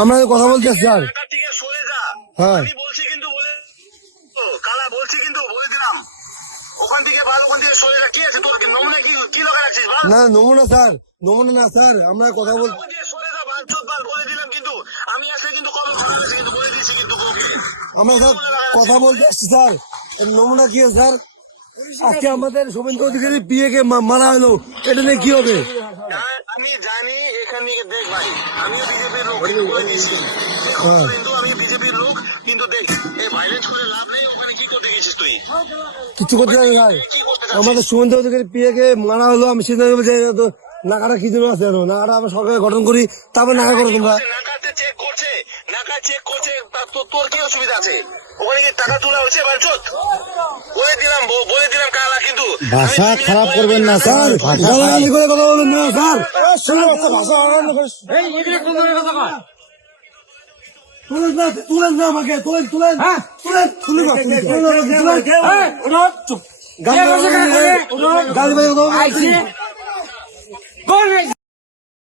আমরা কথা বলতে স্যার। হ্যাঁ বলছি কিন্তু বলে কালা বলছি কিন্তু বলে দিলাম ওখান থেকে ভালো ওখান থেকে সরে যা। কি আছে তোর নমুনা কি লগা আছিস? না নমুনা স্যার, নমুনা না স্যার, আমরা কথা বল সরে যা ভাঙচুর বলে দিলাম কিন্তু আমি আসলে কিন্তু কবে খবর আছে কিন্তু বলে দিয়েছি কিন্তু আমরা স্যার কথা বলতে আসছি স্যার। নমুনা কি স্যার? আজকে আমাদের শুভেন্দু অধিকারী বিয়ে কে মারা হলো, এটা নিয়ে কি হবে? আমি জানি এখানে দেখ ভাই আমিও বিজেপির লোক বলে দিয়েছি কিন্তু আমি বিজেপির লোক কিন্তু দেখ এই ভাইলেন্স করে লাভ নেই। ওখানে কি করতে গেছিস তুই? কিছু করতে হবে ভাই, আমাদের শুভেন্দু অধিকারী বিয়ে কে মারা হলো। আমি সিদ্ধান্ত নেবো নাকাটা কি জন্য আছে, নাকাটা আমরা সরকার গঠন করি, তারপর নাকা করো তোমরা। নাকাতে চেক করছে, নাকা চেক করছে, তোর কি অসুবিধা আছে? ওখানে কি টাকা তোলা হচ্ছে? বলে দিলাম কালা কিন্তু ভাষা খারাপ করবেন না স্যার, গালাগালি করে কথা বলবেন না স্যার। তুলেন না আমাকে, তুলেন তুলেন তুলেন গালি